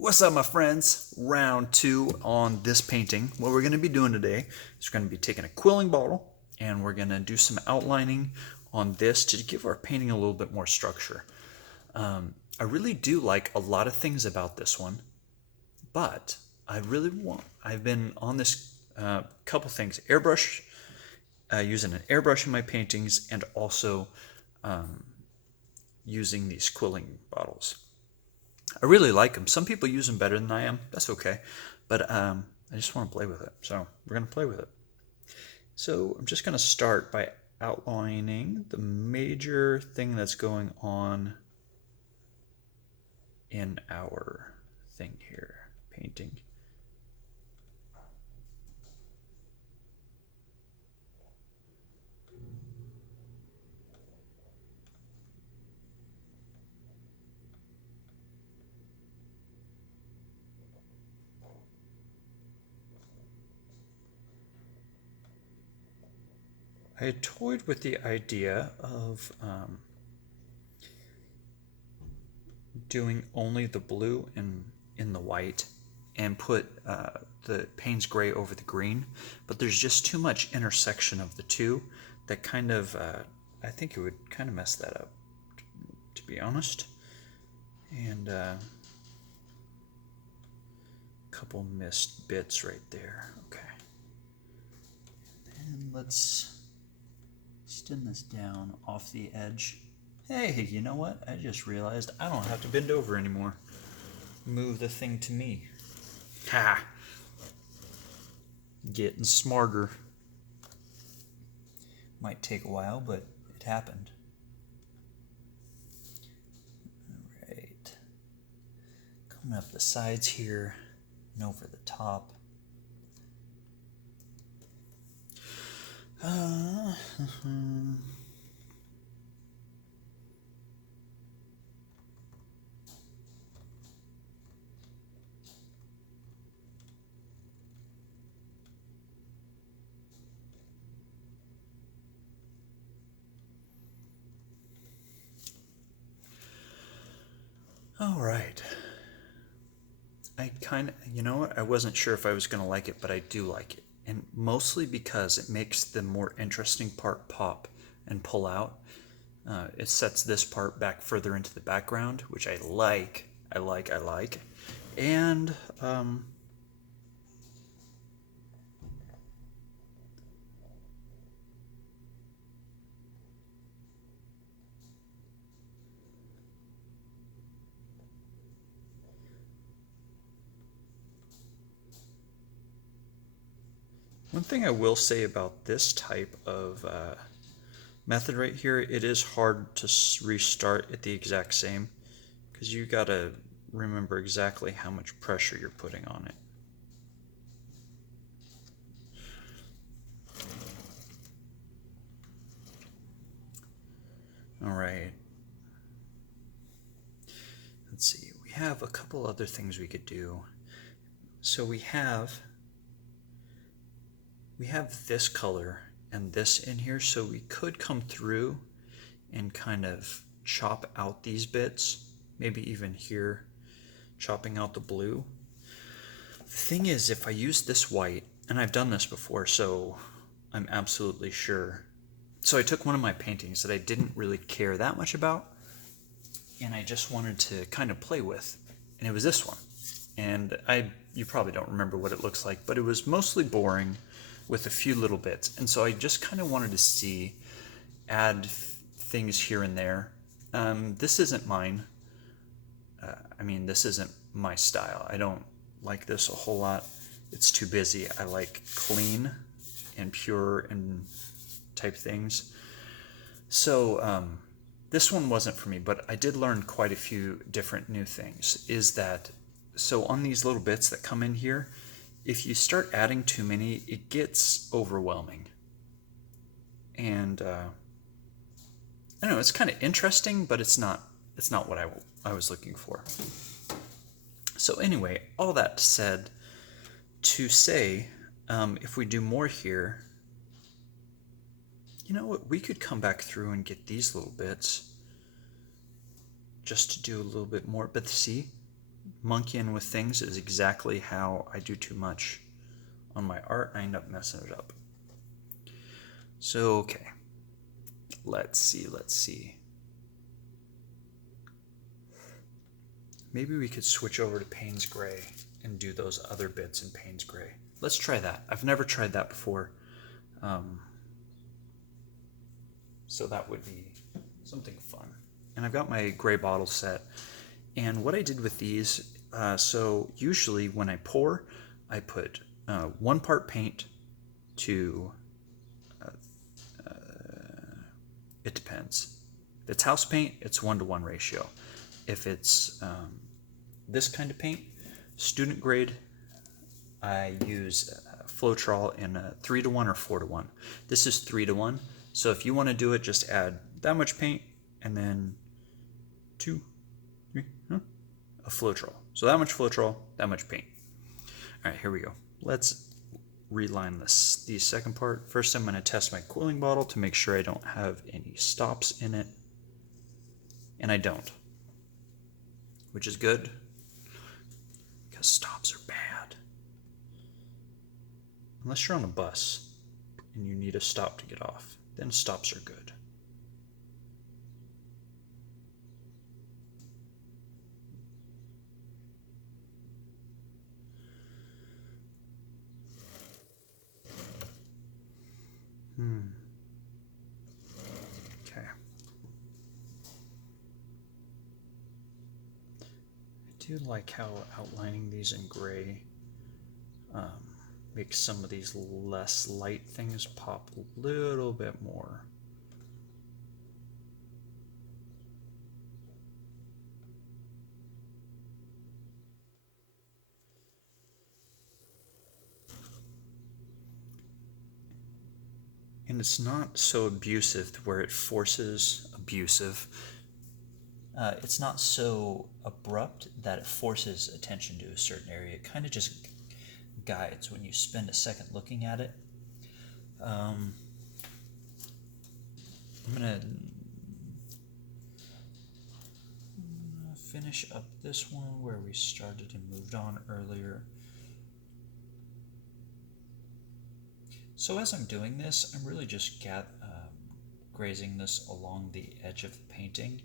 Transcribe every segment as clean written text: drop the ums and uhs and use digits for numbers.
What's up, my friends? Round two on this painting. What we're going to be doing today is we're going to be taking a quilling bottle and we're going to do some outlining on this to give our painting a little bit more structure. I really do like a lot of things about this one, but I've been on this couple things, airbrush, using an airbrush in my paintings, and also using these quilling bottles. I really like them. Some people use them better than I am. That's okay. But I just want to play with it. So we're going to play with it. So I'm just going to start by outlining the major thing that's going on in our thing here, painting. I had toyed with the idea of doing only the blue in the white and put the Payne's gray over the green, but there's just too much intersection of the two that kind of, I think it would kind of mess that up, to be honest. And a couple missed bits right there. Okay. And let's extend this down off the edge. Hey, you know what? I just realized I don't have to bend over anymore. Move the thing to me. Ha! Getting smarter. Might take a while, but it happened. Alright. Coming up the sides here and over the top. All right. I kind of, you know what? I wasn't sure if I was going to like it, but I do like it. And mostly because it makes the more interesting part pop and pull out. It sets this part back further into the background, which I like. I like. And one thing I will say about this type of method right here, it is hard to restart at the exact same because you gotta remember exactly how much pressure you're putting on it. All right. Let's see. We have a couple other things we could do. So we have this color and this in here, so we could come through and kind of chop out these bits, maybe even here, chopping out the blue. The thing is, if I use this white, and I've done this before, so I'm absolutely sure. So I took one of my paintings that I didn't really care that much about, and I just wanted to kind of play with, and it was this one. And you probably don't remember what it looks like, but it was mostly boring with a few little bits. And so I just kind of wanted to add things here and there. This isn't mine. This isn't my style. I don't like this a whole lot. It's too busy. I like clean and pure and type things. So this one wasn't for me, but I did learn quite a few different new things. So on these little bits that come in here, if you start adding too many, it gets overwhelming. And I don't know, it's kind of interesting, but it's not what I was looking for. So anyway, all that said, to say, if we do more here, you know what, we could come back through and get these little bits just to do a little bit more. But see, monkeying with things is exactly how I do too much on my art. I end up messing it up. So, okay. Let's see. Maybe we could switch over to Payne's Gray and do those other bits in Payne's Gray. Let's try that. I've never tried that before. So that would be something fun. And I've got my gray bottle set. And what I did with these, so usually when I pour, I put 1 part paint to, it depends. If it's house paint, it's 1-to-1 ratio. If it's this kind of paint, student grade, I use Floetrol in a 3-to-1 or 4-to-1. This is 3-to-1. So if you want to do it, just add that much paint and then 2, 3, of Floetrol. So that much Floetrol, that much paint. All right, here we go. Let's reline the second part. First, I'm going to test my quilling bottle to make sure I don't have any stops in it. And I don't, which is good because stops are bad. Unless you're on a bus and you need a stop to get off, then stops are good. Okay. I do like how outlining these in gray makes some of these less light things pop a little bit more. And it's not so abusive to where it forces it's not so abrupt that it forces attention to a certain area. It kind of just guides when you spend a second looking at it. I'm gonna finish up this one where we started and moved on earlier. So as I'm doing this, I'm really just grazing this along the edge of the painting.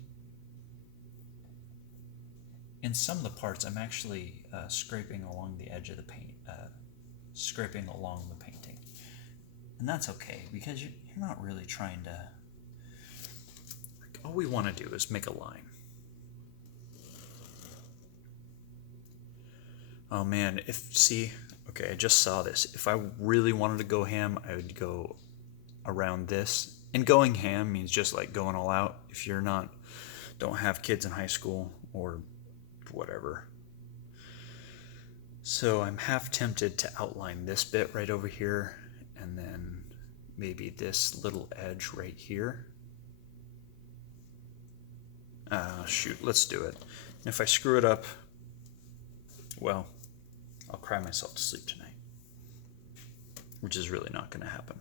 In some of the parts, I'm actually scraping along the edge of the paint, scraping along the painting. And that's okay, because you're not really trying to, like, all we want to do is make a line. Oh man, okay, I just saw this. If I really wanted to go ham, I would go around this. And going ham means just like going all out. If you're don't have kids in high school or whatever. So I'm half tempted to outline this bit right over here and then maybe this little edge right here. Shoot, let's do it. And if I screw it up, well, I'll cry myself to sleep tonight, which is really not going to happen.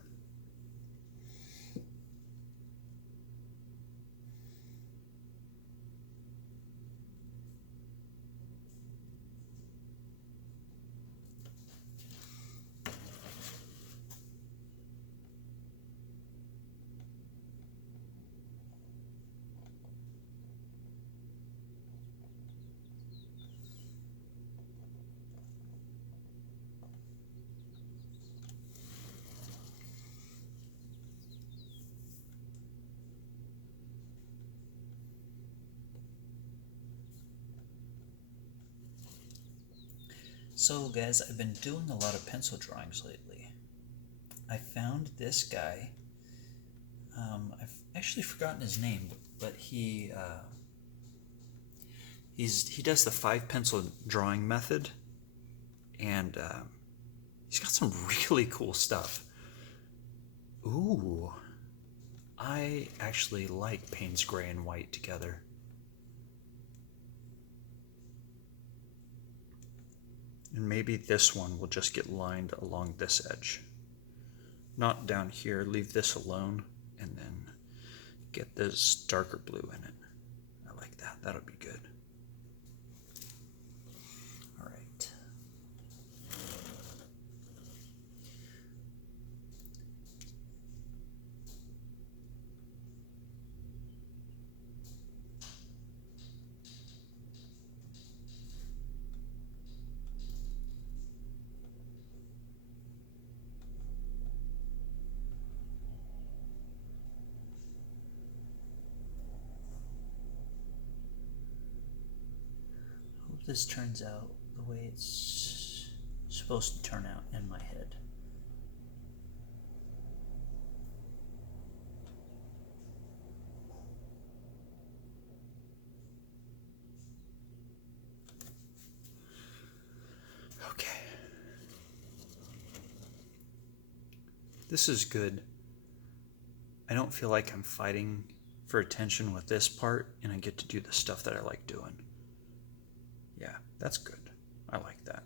So guys, I've been doing a lot of pencil drawings lately. I found this guy. I've actually forgotten his name, but he does the 5 pencil drawing method, and he's got some really cool stuff. Ooh, I actually like Payne's Gray and White together. And maybe this one will just get lined along this edge. Not down here, leave this alone, and then get this darker blue in it. I like that, that'll be good. this turns out the way it's supposed to turn out in my head. Okay. This is good. I don't feel like I'm fighting for attention with this part, and I get to do the stuff that I like doing. Yeah, that's good. I like that.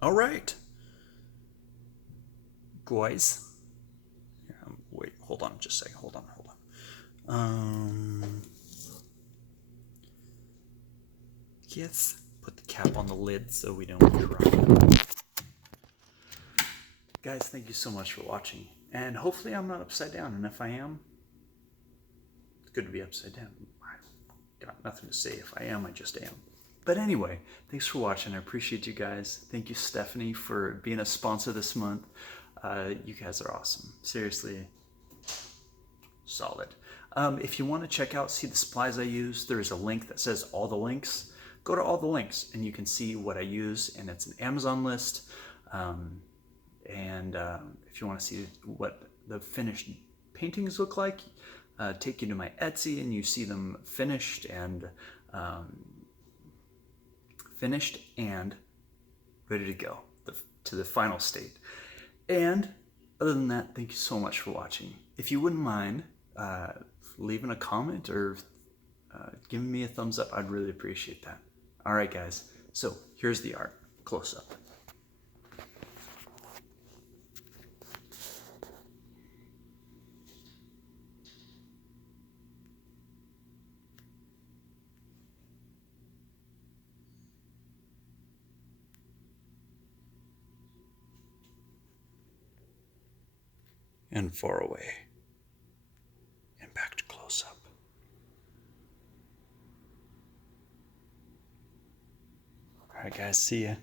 All right. Guys. Wait, hold on just a second. Hold on. Yes, put the cap on the lid so we don't cry. Guys, thank you so much for watching. And hopefully I'm not upside down. And if I am, it's good to be upside down. I got nothing to say. If I am, I just am. But anyway, thanks for watching. I appreciate you guys. Thank you, Stephanie, for being a sponsor this month. You guys are awesome. Seriously, solid. If you want to check out, see the supplies I use, there is a link that says all the links. Go to all the links and you can see what I use, and it's an Amazon list. If you want to see what the finished paintings look like, take you to my Etsy and you see them finished and ready to go to the final state. And other than that, thank you so much for watching. If you wouldn't mind leaving a comment or giving me a thumbs up, I'd really appreciate that. All right, guys. So here's the art, close up. And far away, and back to close up. All right, guys, see ya.